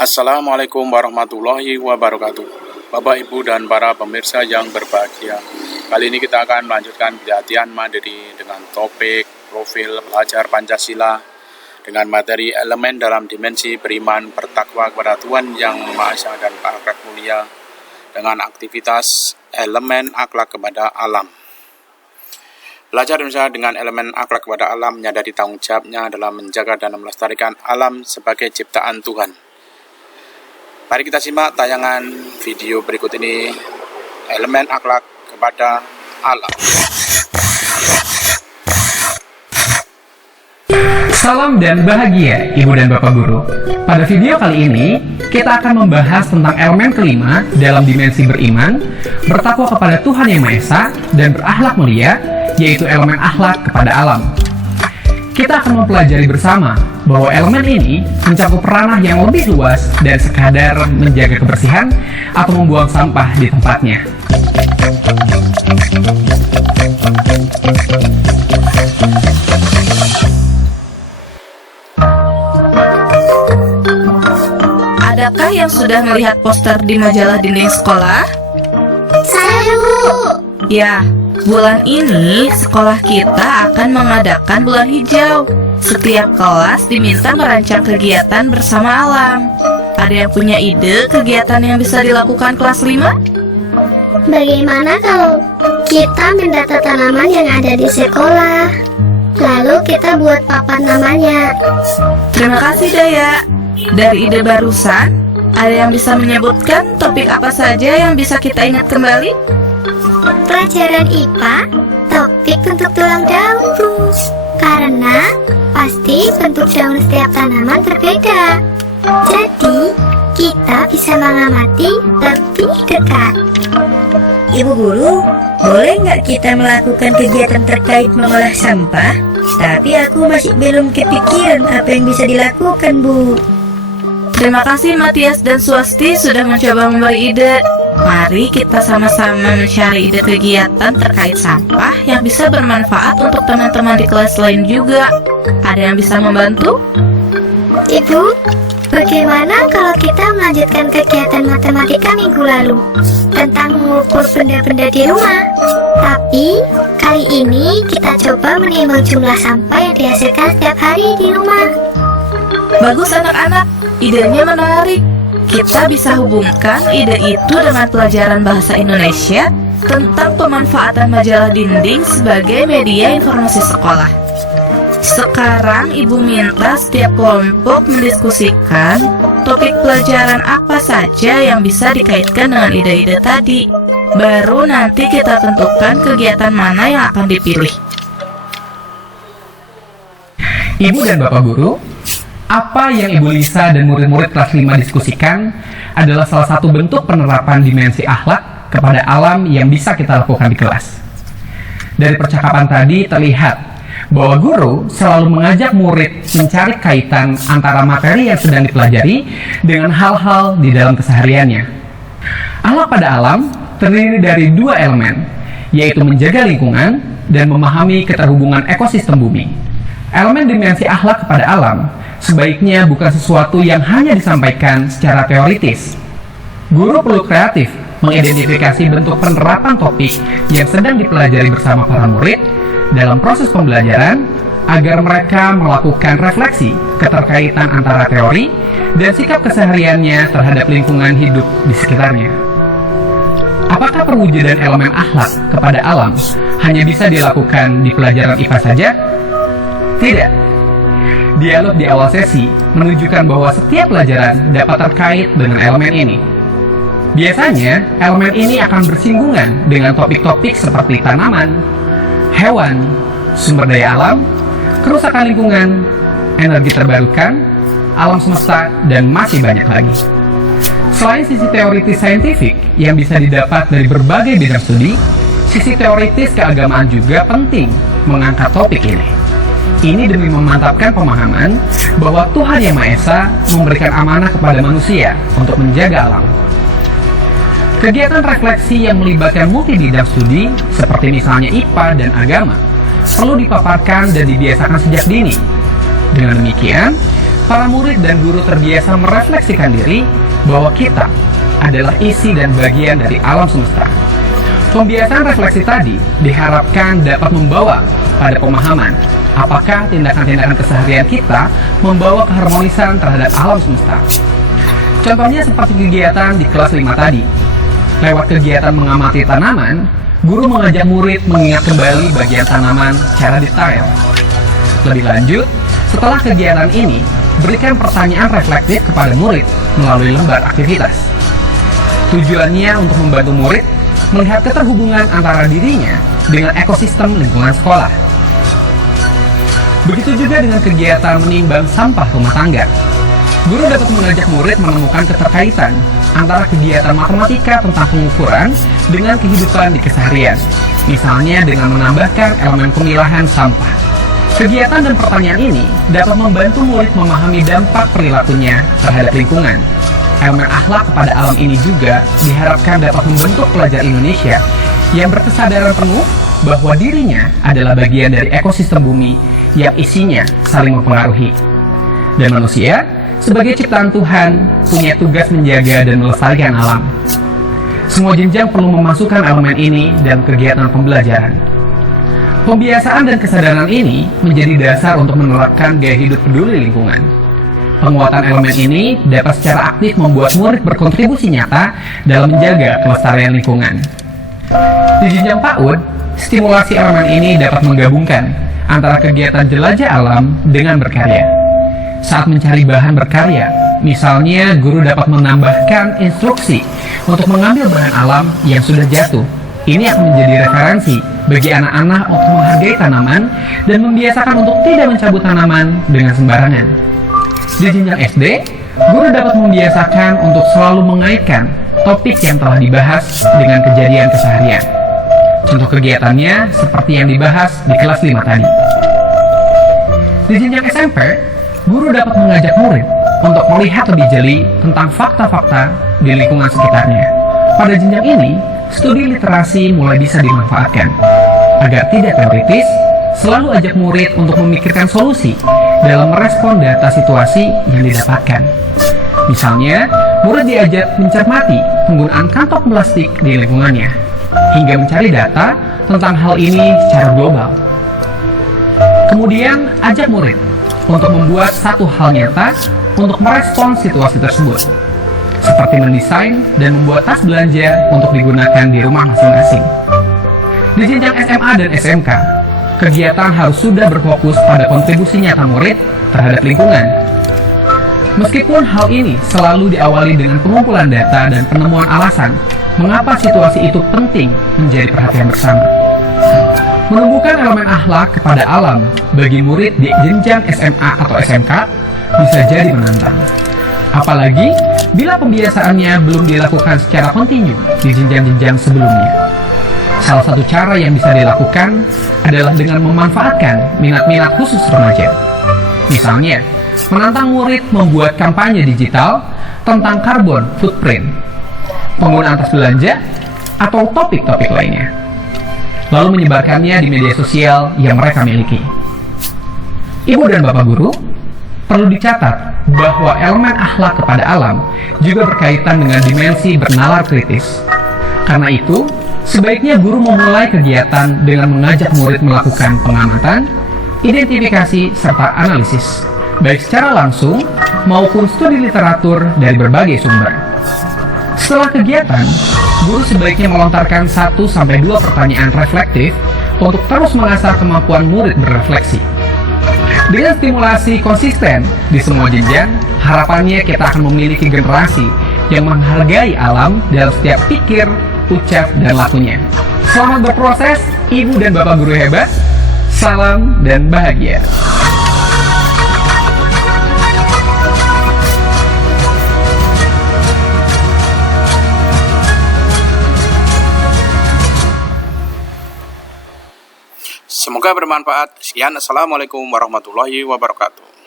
Assalamualaikum warahmatullahi wabarakatuh. Bapak, Ibu, dan para pemirsa yang berbahagia. Kali ini kita akan melanjutkan pelatihan mandiri dengan topik profil pelajar Pancasila dengan materi elemen dalam dimensi beriman bertakwa kepada Tuhan Yang Maha Esa dan berakhlak mulia dengan aktivitas elemen akhlak kepada alam. Belajar Indonesia dengan elemen akhlak kepada alam menyadari tanggung jawabnya dalam menjaga dan melestarikan alam sebagai ciptaan Tuhan. Mari kita simak tayangan video berikut ini, elemen akhlak kepada alam. Salam dan bahagia Ibu dan Bapak Guru. Pada video kali ini, kita akan membahas tentang elemen kelima dalam dimensi beriman, bertakwa kepada Tuhan Yang Maha Esa, dan berakhlak mulia, yaitu elemen akhlak kepada alam. Kita akan mempelajari bersama bahwa elemen ini mencakup ranah yang lebih luas dan sekadar menjaga kebersihan atau membuang sampah di tempatnya. Adakah yang sudah melihat poster di majalah dinding sekolah? Saya, Bu. Ya, bulan ini sekolah kita akan mengadakan bulan hijau. Setiap kelas diminta merancang kegiatan bersama alam. Ada yang punya ide kegiatan yang bisa dilakukan kelas 5? Bagaimana kalau kita mendata tanaman yang ada di sekolah, lalu kita buat papan namanya? Terima kasih, Daya. Dari ide barusan, ada yang bisa menyebutkan topik apa saja yang bisa kita ingat kembali? Pelajaran IPA, topik bentuk tulang daun, Bu. Karena pasti bentuk daun setiap tanaman berbeda. Jadi, kita bisa mengamati lebih dekat. Ibu Guru, boleh nggak kita melakukan kegiatan terkait mengolah sampah? Tapi aku masih belum kepikiran apa yang bisa dilakukan, Bu. Terima kasih Matias dan Swasti sudah mencoba memberi ide. Mari kita sama-sama mencari ide kegiatan terkait sampah yang bisa bermanfaat untuk teman-teman di kelas lain juga. Ada yang bisa membantu? Ibu, bagaimana kalau kita melanjutkan kegiatan matematika minggu lalu tentang mengukur benda-benda di rumah? Tapi kali ini kita coba menimbang jumlah sampah yang dihasilkan setiap hari di rumah. Bagus anak-anak, idenya menarik. Kita bisa hubungkan ide itu dengan pelajaran bahasa Indonesia tentang pemanfaatan majalah dinding sebagai media informasi sekolah. Sekarang Ibu minta setiap kelompok mendiskusikan topik pelajaran apa saja yang bisa dikaitkan dengan ide-ide tadi. Baru nanti kita tentukan kegiatan mana yang akan dipilih. Ibu dan Bapak Guru, apa yang Ibu Lisa dan murid-murid kelas 5 diskusikan adalah salah satu bentuk penerapan dimensi akhlak kepada alam yang bisa kita lakukan di kelas. Dari percakapan tadi terlihat bahwa guru selalu mengajak murid mencari kaitan antara materi yang sedang dipelajari dengan hal-hal di dalam kesehariannya. Akhlak pada alam terdiri dari dua elemen, yaitu menjaga lingkungan dan memahami keterhubungan ekosistem bumi. Elemen dimensi akhlak kepada alam sebaiknya bukan sesuatu yang hanya disampaikan secara teoritis. Guru perlu kreatif mengidentifikasi bentuk penerapan topik yang sedang dipelajari bersama para murid dalam proses pembelajaran agar mereka melakukan refleksi keterkaitan antara teori dan sikap kesehariannya terhadap lingkungan hidup di sekitarnya. Apakah perwujudan elemen akhlak kepada alam hanya bisa dilakukan di pelajaran IPA saja? Tidak. Dialog di awal sesi menunjukkan bahwa setiap pelajaran dapat terkait dengan elemen ini. Biasanya, elemen ini akan bersinggungan dengan topik-topik seperti tanaman, hewan, sumber daya alam, kerusakan lingkungan, energi terbarukan, alam semesta, dan masih banyak lagi. Selain sisi teoritis saintifik yang bisa didapat dari berbagai bidang studi, sisi teoritis keagamaan juga penting mengangkat topik ini. Ini demi memantapkan pemahaman bahwa Tuhan Yang Maha Esa memberikan amanah kepada manusia untuk menjaga alam. Kegiatan refleksi yang melibatkan multi bidang studi, seperti misalnya IPA dan agama, perlu dipaparkan dan dibiasakan sejak dini. Dengan demikian, para murid dan guru terbiasa merefleksikan diri bahwa kita adalah isi dan bagian dari alam semesta. Pembiasaan refleksi tadi diharapkan dapat membawa pada pemahaman apakah tindakan-tindakan keseharian kita membawa keharmonisan terhadap alam semesta. Contohnya seperti kegiatan di kelas 5 tadi. Lewat kegiatan mengamati tanaman, guru mengajak murid mengingat kembali bagian tanaman secara detail. Lebih lanjut, setelah kegiatan ini, berikan pertanyaan reflektif kepada murid melalui lembar aktivitas. Tujuannya untuk membantu murid melihat keterhubungan antara dirinya dengan ekosistem lingkungan sekolah. Begitu juga dengan kegiatan menimbang sampah rumah tangga. Guru dapat mengajak murid menemukan keterkaitan antara kegiatan matematika tentang pengukuran dengan kehidupan di keseharian. Misalnya dengan menambahkan elemen pemilahan sampah. Kegiatan dan pertanyaan ini dapat membantu murid memahami dampak perilakunya terhadap lingkungan. Elemen akhlak kepada alam ini juga diharapkan dapat membentuk pelajar Indonesia yang berkesadaran penuh bahwa dirinya adalah bagian dari ekosistem bumi yang isinya saling mempengaruhi. Dan manusia, sebagai ciptaan Tuhan, punya tugas menjaga dan melestarikan alam. Semua jenjang perlu memasukkan elemen ini dalam kegiatan pembelajaran. Pembiasaan dan kesadaran ini menjadi dasar untuk menerapkan gaya hidup peduli lingkungan. Penguatan elemen ini dapat secara aktif membuat murid berkontribusi nyata dalam menjaga kelestarian lingkungan. Di jenjang PAUD, stimulasi elemen ini dapat menggabungkan antara kegiatan jelajah alam dengan berkarya. Saat mencari bahan berkarya, misalnya guru dapat menambahkan instruksi untuk mengambil bahan alam yang sudah jatuh. Ini akan menjadi referensi bagi anak-anak untuk menghargai tanaman dan membiasakan untuk tidak mencabut tanaman dengan sembarangan. Di jenjang SD, guru dapat membiasakan untuk selalu mengaitkan topik yang telah dibahas dengan kejadian keseharian. Contoh kegiatannya seperti yang dibahas di kelas 5 tadi. Di jenjang SMP, guru dapat mengajak murid untuk melihat lebih jeli tentang fakta-fakta di lingkungan sekitarnya. Pada jenjang ini, studi literasi mulai bisa dimanfaatkan. Agar tidak teoritis, selalu ajak murid untuk memikirkan solusi dalam merespon data situasi yang didapatkan. Misalnya, murid diajak mencermati penggunaan kantong plastik di lingkungannya, hingga mencari data tentang hal ini secara global. Kemudian, ajak murid untuk membuat satu hal nyata untuk merespon situasi tersebut, seperti mendesain dan membuat tas belanja untuk digunakan di rumah masing-masing. Di jenjang SMA dan SMK, kegiatan harus sudah berfokus pada kontribusi nyata murid terhadap lingkungan. Meskipun hal ini selalu diawali dengan pengumpulan data dan penemuan alasan mengapa situasi itu penting menjadi perhatian bersama. Menumbuhkan elemen akhlak kepada alam bagi murid di jenjang SMA atau SMK bisa jadi menantang. Apalagi bila pembiasaannya belum dilakukan secara kontinu di jenjang-jenjang sebelumnya. Salah satu cara yang bisa dilakukan adalah dengan memanfaatkan minat-minat khusus remaja. Misalnya, menantang murid membuat kampanye digital tentang carbon footprint, penggunaan tas belanja, atau topik-topik lainnya, lalu menyebarkannya di media sosial yang mereka miliki. Ibu dan Bapak Guru, perlu dicatat bahwa elemen akhlak kepada alam juga berkaitan dengan dimensi bernalar kritis. Karena itu, sebaiknya guru memulai kegiatan dengan mengajak murid melakukan pengamatan, identifikasi, serta analisis, baik secara langsung maupun studi literatur dari berbagai sumber. Setelah kegiatan, guru sebaiknya melontarkan 1-2 pertanyaan reflektif untuk terus mengasah kemampuan murid berefleksi. Dengan stimulasi konsisten di semua jenjang, harapannya kita akan memiliki generasi yang menghargai alam dalam setiap pikir, ucap, dan lakunya. Selamat berproses, Ibu dan Bapak Guru hebat. Salam dan bahagia. Semoga bermanfaat. Sekian, Assalamualaikum warahmatullahi wabarakatuh.